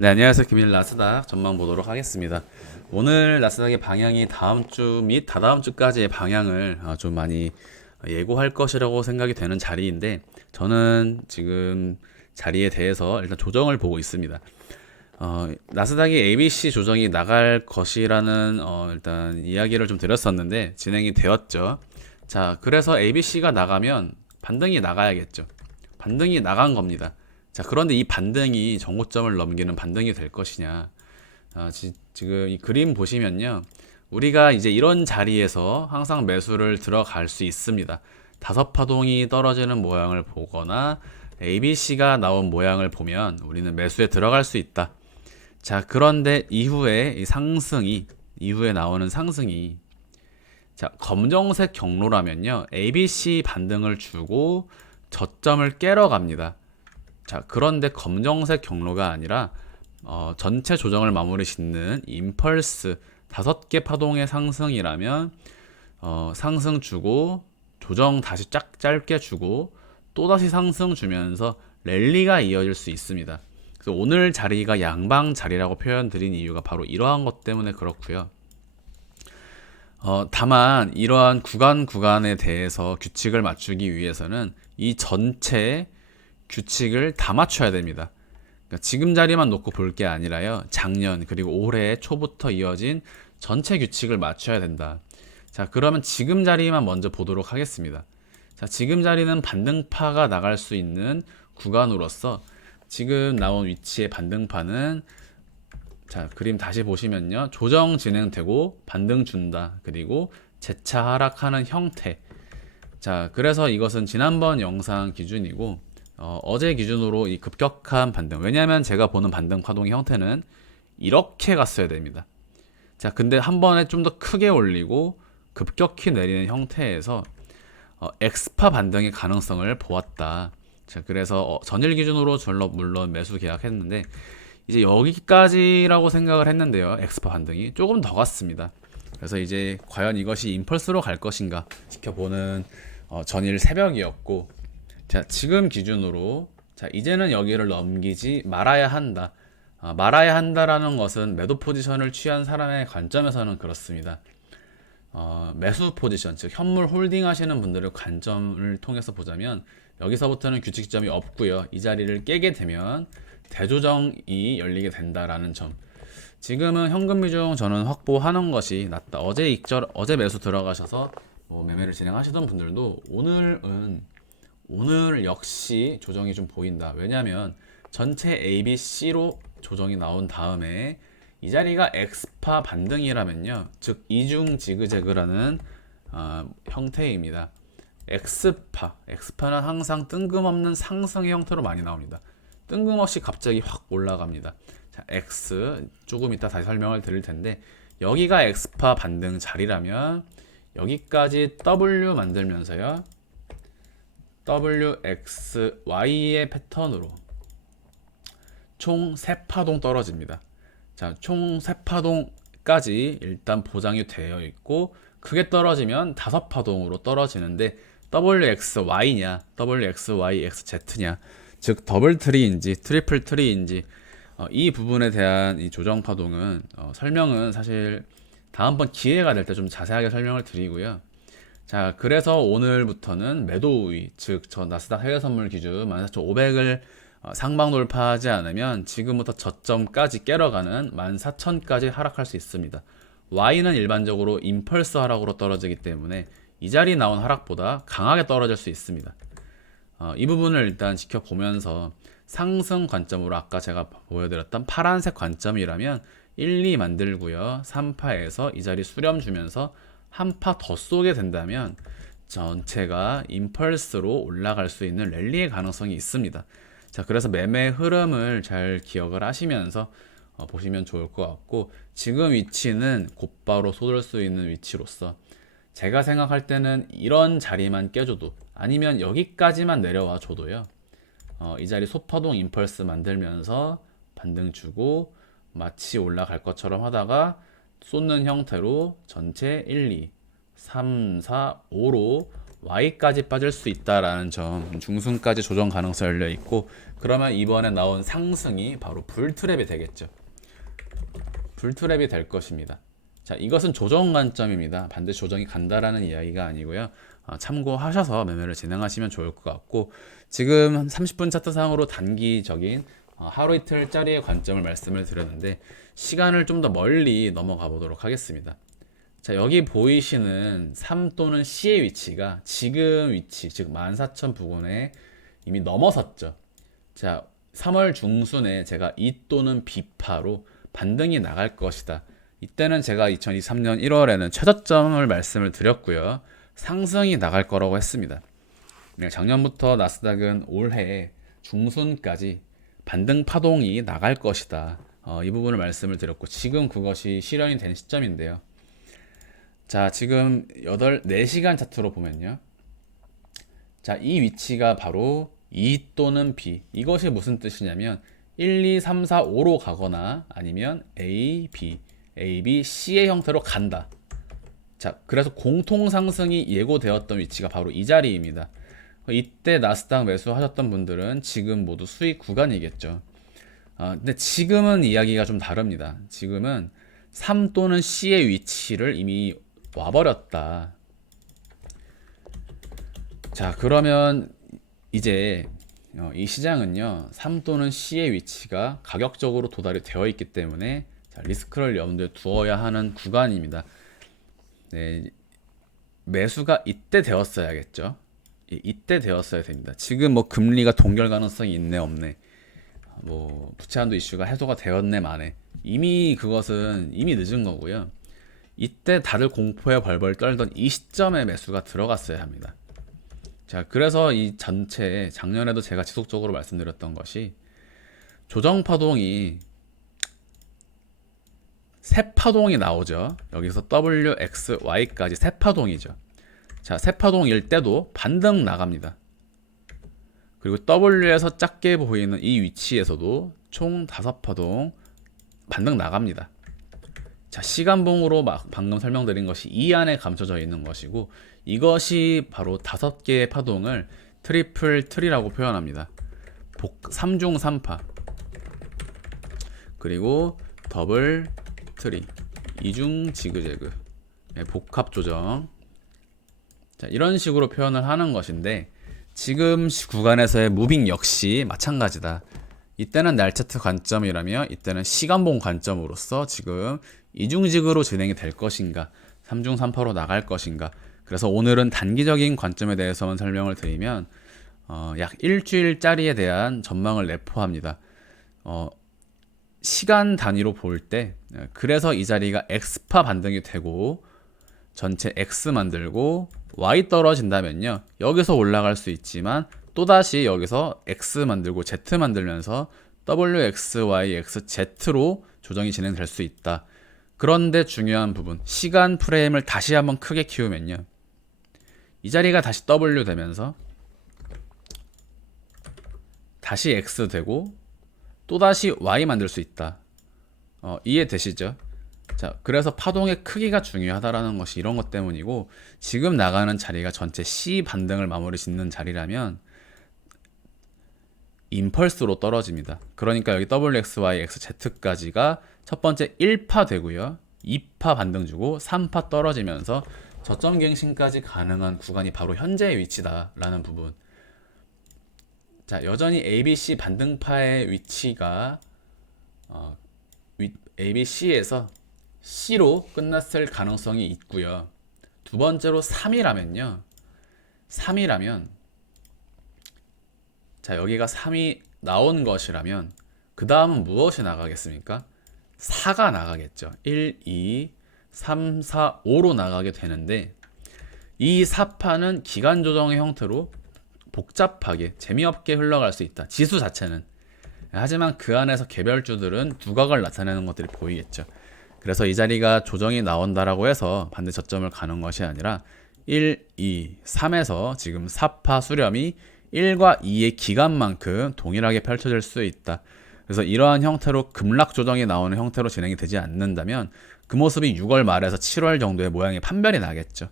네, 안녕하세요. 김일 나스닥 전망 보도록 하겠습니다. 오늘 나스닥의 방향이 다음 주 및 다다음 주까지의 방향을 어, 좀 많이 예고할 것이라고 생각이 되는 자리인데 저는 지금 자리에 대해서 일단 조정을 보고 있습니다. 어, 나스닥이 ABC 조정이 나갈 것이라는 어, 일단 이야기를 좀 드렸었는데 진행이 되었죠. 자, 그래서 ABC가 나가면 반등이 나가야겠죠. 반등이 나간 겁니다. 자, 그런데 이 반등이 정고점을 넘기는 반등이 될 것이냐. 아, 지, 지금 이 그림 보시면요. 우리가 이제 이런 자리에서 항상 매수를 들어갈 수 있습니다. 다섯 파동이 떨어지는 모양을 보거나 ABC가 나온 모양을 보면 우리는 매수에 들어갈 수 있다. 자, 그런데 이후에 이 상승이, 이후에 나오는 상승이, 자, 검정색 경로라면요. ABC 반등을 주고 저점을 깨러 갑니다. 자, 그런데 검정색 경로가 아니라 어, 전체 조정을 마무리 짓는 임펄스 다섯 개 파동의 상승이라면 어, 상승 주고 조정 다시 쫙 짧게 주고 또 다시 상승 주면서 랠리가 이어질 수 있습니다. 그래서 오늘 자리가 양방 자리라고 표현드린 이유가 바로 이러한 것 때문에 그렇고요. 어, 다만 이러한 구간 구간에 대해서 규칙을 맞추기 위해서는 이 전체 규칙을 다 맞춰야 됩니다. 그러니까 지금 자리만 놓고 볼 게 아니라요. 작년 그리고 올해 초부터 이어진 전체 규칙을 맞춰야 된다. 자, 그러면 지금 자리만 먼저 보도록 하겠습니다. 자, 지금 자리는 반등파가 나갈 수 있는 구간으로서 지금 나온 위치의 반등파는 자, 그림 다시 보시면요. 조정 진행되고 반등 준다. 그리고 재차 하락하는 형태. 자, 그래서 이것은 지난번 영상 기준이고 어, 제 기준으로 이 급격한 반등. 왜냐하면 제가 보는 반등 파동의 형태는 이렇게 갔어야 됩니다. 자, 근데 한 번에 좀 더 크게 올리고 급격히 내리는 형태에서 어, 엑스파 반등의 가능성을 보았다. 자, 그래서 어, 전일 기준으로 절로 물론 매수 계약했는데 이제 여기까지라고 생각을 했는데요. 엑스파 반등이 조금 더 갔습니다. 그래서 이제 과연 이것이 임펄스로 갈 것인가 지켜보는 어, 전일 새벽이었고 자 지금 기준으로 자 이제는 여기를 넘기지 말아야 한다. 아, 말아야 한다라는 것은 매도 포지션을 취한 사람의 관점에서는 그렇습니다. 어, 매수 포지션, 즉 현물 홀딩 하시는 분들의 관점을 통해서 보자면 여기서부터는 규칙 점이 없고요. 이 자리를 깨게 되면 대조정이 열리게 된다라는 점. 지금은 현금 비중 저는 확보하는 것이 낫다. 어제 익절 어제 매수 들어가셔서 뭐 매매를 진행하시던 분들도 오늘은 오늘 역시 조정이 좀 보인다. 왜냐하면 전체 A, B, C로 조정이 나온 다음에 이 자리가 엑스파 반등이라면요, 즉 이중 지그재그라는 어, 형태입니다. 엑스파, 엑스파는 항상 뜬금없는 상승의 형태로 많이 나옵니다. 뜬금없이 갑자기 확 올라갑니다. 자, X 조금 이따 다시 설명을 드릴 텐데 여기가 엑스파 반등 자리라면 여기까지 W 만들면서요. WXY의 패턴으로 총 3파동 떨어집니다. 자, 총 3파동까지 일단 보장이 되어 있고 크게 떨어지면 5파동으로 떨어지는데 WXY냐, WXYXZ냐 즉 더블 트리인지 트리플 트리인지 어, 이 부분에 대한 이 조정 파동은 어, 설명은 사실 다음번 기회가 될 때 좀 자세하게 설명을 드리고요. 자, 그래서 오늘부터는 매도 우위, 즉 저 나스닥 해외 선물 기준 14,500을 어, 상방 돌파하지 않으면 지금부터 저점까지 깨러가는 14,000까지 하락할 수 있습니다. Y는 일반적으로 임펄스 하락으로 떨어지기 때문에 이 자리 나온 하락보다 강하게 떨어질 수 있습니다. 어, 이 부분을 일단 지켜보면서 상승 관점으로 아까 제가 보여드렸던 파란색 관점이라면 1, 2 만들고요. 3파에서 이 자리 수렴 주면서 한 파 더 쏘게 된다면 전체가 임펄스로 올라갈 수 있는 랠리의 가능성이 있습니다. 자, 그래서 매매 흐름을 잘 기억을 하시면서 어, 보시면 좋을 것 같고 지금 위치는 곧바로 쏟을 수 있는 위치로서 제가 생각할 때는 이런 자리만 깨줘도 아니면 여기까지만 내려와 줘도요. 어, 이 자리 소파동 임펄스 만들면서 반등 주고 마치 올라갈 것처럼 하다가 쏟는 형태로 전체 1, 2, 3, 4, 5로 Y까지 빠질 수 있다라는 점 중순까지 조정 가능성이 열려 있고 그러면 이번에 나온 상승이 바로 불트랩이 되겠죠. 불트랩이 될 것입니다. 자, 이것은 조정 관점입니다. 반드시 조정이 간다라는 이야기가 아니고요. 어, 참고하셔서 매매를 진행하시면 좋을 것 같고 지금 30분 차트상으로 단기적인 어, 하루 이틀짜리의 관점을 말씀을 드렸는데 시간을 좀 더 멀리 넘어가 보도록 하겠습니다. 자, 여기 보이시는 3 또는 C의 위치가 지금 위치, 즉 14,000 부근에 이미 넘어섰죠. 자, 3월 중순에 제가 2 또는 B파로 반등이 나갈 것이다. 이때는 제가 2023년 1월에는 최저점을 말씀을 드렸고요. 상승이 나갈 거라고 했습니다. 네, 작년부터 나스닥은 올해 중순까지 반등 파동이 나갈 것이다. 어, 이 부분을 말씀을 드렸고 지금 그것이 실현이 된 시점인데요. 자, 지금 8, 4시간 차트로 보면요. 자, 이 위치가 바로 E 또는 B. 이것이 무슨 뜻이냐면 1, 2, 3, 4, 5로 가거나 아니면 A, B, A, B, C의 형태로 간다. 자, 그래서 공통 상승이 예고되었던 위치가 바로 이 자리입니다. 이때 나스닥 매수하셨던 분들은 지금 모두 수익 구간이겠죠. 아, 근데 지금은 이야기가 좀 다릅니다. 지금은 3 또는 C의 위치를 이미 와버렸다. 자, 그러면 이제 어, 이 시장은요, 3 또는 C의 위치가 가격적으로 도달이 되어 있기 때문에 자, 리스크를 염두에 두어야 하는 구간입니다. 네, 매수가 이때 되었어야겠죠. 이- 이때 되었어야 됩니다. 지금 뭐 금리가 동결 가능성이 있네 없네. 뭐 부채 한도 이슈가 해소가 되었네 만에 이미 그것은 이미 늦은 거고요. 이때 다들 공포에 벌벌 떨던 이 시점에 매수가 들어갔어야 합니다. 자, 그래서 이 전체 작년에도 제가 지속적으로 말씀드렸던 것이 조정 파동이 세 파동이 나오죠. 여기서 W, X, Y까지 세 파동이죠. 자, 세 파동일 때도 반등 나갑니다. 그리고 W에서 작게 보이는 이 위치에서도 총 다섯 파동 반등 나갑니다. 자, 시간봉으로 막 방금 설명드린 것이 이 안에 감춰져 있는 것이고 이것이 바로 다섯 개의 파동을 트리플 트리라고 표현합니다. 복 3중 3파. 그리고 더블 트리. 이중 지그재그. 네, 복합 조정. 자, 이런 식으로 표현을 하는 것인데 지금 시- 구간에서의 무빙 역시 마찬가지다. 이때는 날차트 관점이라며 이때는 시간봉 관점으로서 지금 이중직으로 진행이 될 것인가, 3중 3파로 나갈 것인가. 그래서 오늘은 단기적인 관점에 대해서만 설명을 드리면 어, 약 일주일짜리에 대한 전망을 내포합니다. 어, 시간 단위로 볼 때 그래서 이 자리가 X파 반등이 되고 전체 X 만들고 Y 떨어진다면요. 여기서 올라갈 수 있지만 또다시 여기서 X 만들고 Z 만들면서 W, X, Y, X, Z로 조정이 진행될 수 있다. 그런데 중요한 부분, 시간 프레임을 다시 한번 크게 키우면요. 이 자리가 다시 W 되면서 다시 X 되고 또다시 Y 만들 수 있다. 어, 이해되시죠? 자, 그래서 파동의 크기가 중요하다라는 것이 이런 것 때문이고 지금 나가는 자리가 전체 C 반등을 마무리 짓는 자리라면 임펄스로 떨어집니다. 그러니까 여기 WXY, XZ까지가 첫 번째 1파 되고요. 2파 반등 주고 3파 떨어지면서 저점 갱신까지 가능한 구간이 바로 현재의 위치다라는 부분. 자, 여전히 ABC 반등파의 위치가 어, 위, ABC에서 C로 끝났을 가능성이 있고요. 두 번째로 3이라면요. 3이라면 자, 여기가 3이 나온 것이라면 그 다음은 무엇이 나가겠습니까? 4가 나가겠죠. 1, 2, 3, 4, 5로 나가게 되는데 이 4파는 기간 조정의 형태로 복잡하게 재미없게 흘러갈 수 있다. 지수 자체는. 하지만 그 안에서 개별주들은 두각을 나타내는 것들이 보이겠죠. 그래서 이 자리가 조정이 나온다라고 해서 반대 저점을 가는 것이 아니라 1, 2, 3에서 지금 4파 수렴이 1과 2의 기간만큼 동일하게 펼쳐질 수 있다. 그래서 이러한 형태로 급락 조정이 나오는 형태로 진행이 되지 않는다면 그 모습이 6월 말에서 7월 정도의 모양의 판별이 나겠죠.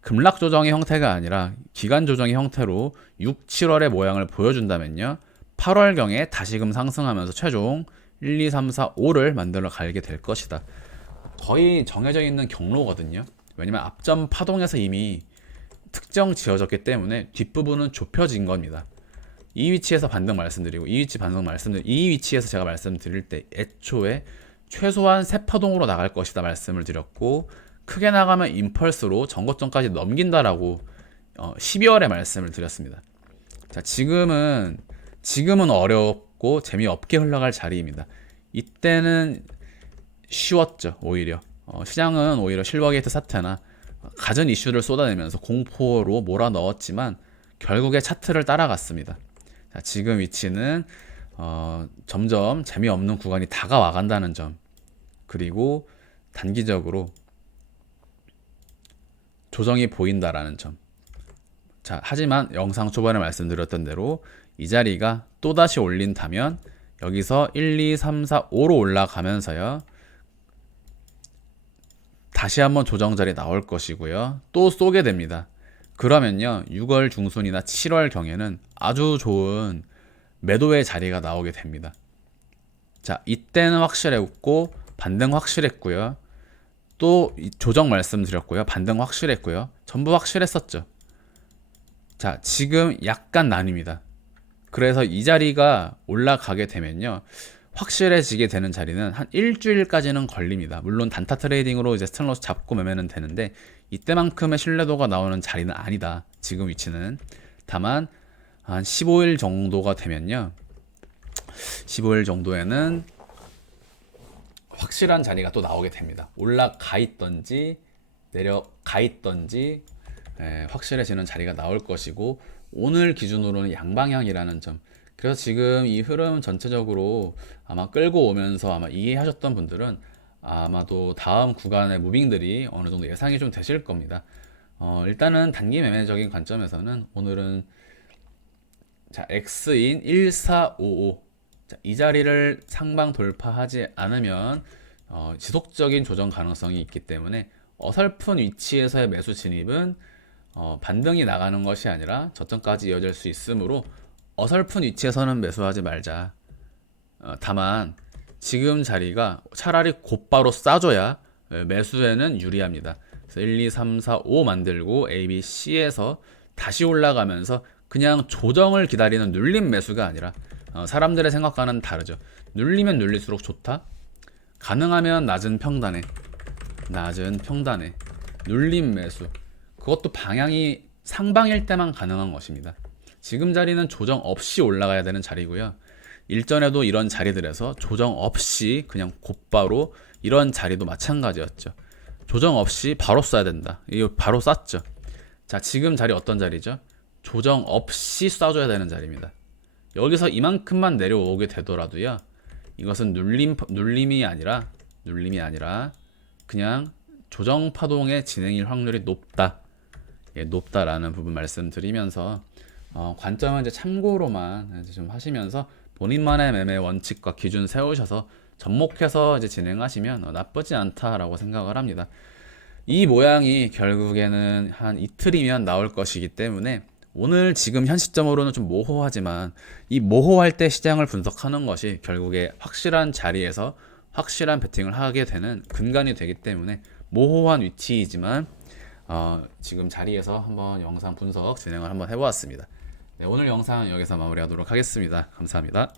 급락 조정의 형태가 아니라 기간 조정의 형태로 6, 7월의 모양을 보여준다면요. 8월경에 다시금 상승하면서 최종 1, 2, 3, 4, 5를 만들어 가게 될 것이다. 거의 정해져 있는 경로거든요. 왜냐면 앞전 파동에서 이미 특정 지어졌기 때문에 뒷부분은 좁혀진 겁니다. 이 위치에서 반등 말씀드리고 이 위치 반등 말씀드리 이 위치에서 제가 말씀드릴 때 애초에 최소한 세 파동으로 나갈 것이다 말씀을 드렸고 크게 나가면 임펄스로 전고점까지 넘긴다라고 어, 12월에 말씀을 드렸습니다. 자 지금은 지금은 어렵 고 재미없게 흘러갈 자리입니다. 이때는 쉬웠죠 오히려 어, 시장은 오히려 실버게이트 사태나 갖은 이슈를 쏟아내면서 공포로 몰아넣었지만 결국에 차트를 따라갔습니다. 자, 지금 위치는 어, 점점 재미없는 구간이 다가와 간다는 점 그리고 단기적으로 조정이 보인다라는 점. 자, 하지만 영상 초반에 말씀드렸던 대로 이 자리가 또다시 올린다면 여기서 1, 2, 3, 4, 5로 올라가면서요. 다시 한번 조정 자리 나올 것이고요. 또 쏘게 됩니다. 그러면요. 6월 중순이나 7월 경에는 아주 좋은 매도의 자리가 나오게 됩니다. 자, 이때는 확실했고 반등 확실했고요. 또 조정 말씀드렸고요. 반등 확실했고요. 전부 확실했었죠. 자, 지금 약간 나뉩니다. 그래서 이 자리가 올라가게 되면요. 확실해지게 되는 자리는 한 일주일까지는 걸립니다. 물론 단타 트레이딩으로 이제 스탠로스 잡고 매매는 되는데 이때만큼의 신뢰도가 나오는 자리는 아니다. 지금 위치는. 다만 한 15일 정도가 되면요. 15일 정도에는 확실한 자리가 또 나오게 됩니다. 올라가 있던지 내려가 있던지 에, 확실해지는 자리가 나올 것이고 오늘 기준으로는 양방향이라는 점. 그래서 지금 이 흐름 전체적으로 아마 끌고 오면서 아마 이해하셨던 분들은 아마도 다음 구간의 무빙들이 어느 정도 예상이 좀 되실 겁니다. 어, 일단은 단기 매매적인 관점에서는 오늘은 자, X인 1455. 자, 이 자리를 상방 돌파하지 않으면 어, 지속적인 조정 가능성이 있기 때문에 어설픈 위치에서의 매수 진입은 어, 반등이 나가는 것이 아니라 저점까지 이어질 수 있으므로 어설픈 위치에서는 매수하지 말자. 어, 다만 지금 자리가 차라리 곧바로 싸줘야 예, 매수에는 유리합니다. 그래서 1, 2, 3, 4, 5 만들고 A, B, C에서 다시 올라가면서 그냥 조정을 기다리는 눌림 매수가 아니라 어, 사람들의 생각과는 다르죠. 눌리면 눌릴수록 좋다. 가능하면 낮은 평단에 낮은 평단에 눌림 매수 그것도 방향이 상방일 때만 가능한 것입니다. 지금 자리는 조정 없이 올라가야 되는 자리고요. 일전에도 이런 자리들에서 조정 없이 그냥 곧바로 이런 자리도 마찬가지였죠. 조정 없이 바로 쏴야 된다. 이거 바로 쐈죠. 자, 지금 자리 어떤 자리죠? 조정 없이 쏴줘야 되는 자리입니다. 여기서 이만큼만 내려오게 되더라도요. 이것은 눌림 눌림이 아니라 눌림이 아니라 그냥 조정 파동의 진행일 확률이 높다. 예, 높다라는 부분 말씀드리면서 어, 관점은 이제 참고로만 이제 좀 하시면서 본인만의 매매 원칙과 기준 세우셔서 접목해서 이제 진행하시면 어, 나쁘지 않다라고 생각을 합니다. 이 모양이 결국에는 한 이틀이면 나올 것이기 때문에 오늘 지금 현 시점으로는 좀 모호하지만 이 모호할 때 시장을 분석하는 것이 결국에 확실한 자리에서 확실한 베팅을 하게 되는 근간이 되기 때문에 모호한 위치이지만 어, 지금 자리에서 한번 영상 분석 진행을 한번 해보았습니다. 네, 오늘 영상 여기서 마무리하도록 하겠습니다. 감사합니다.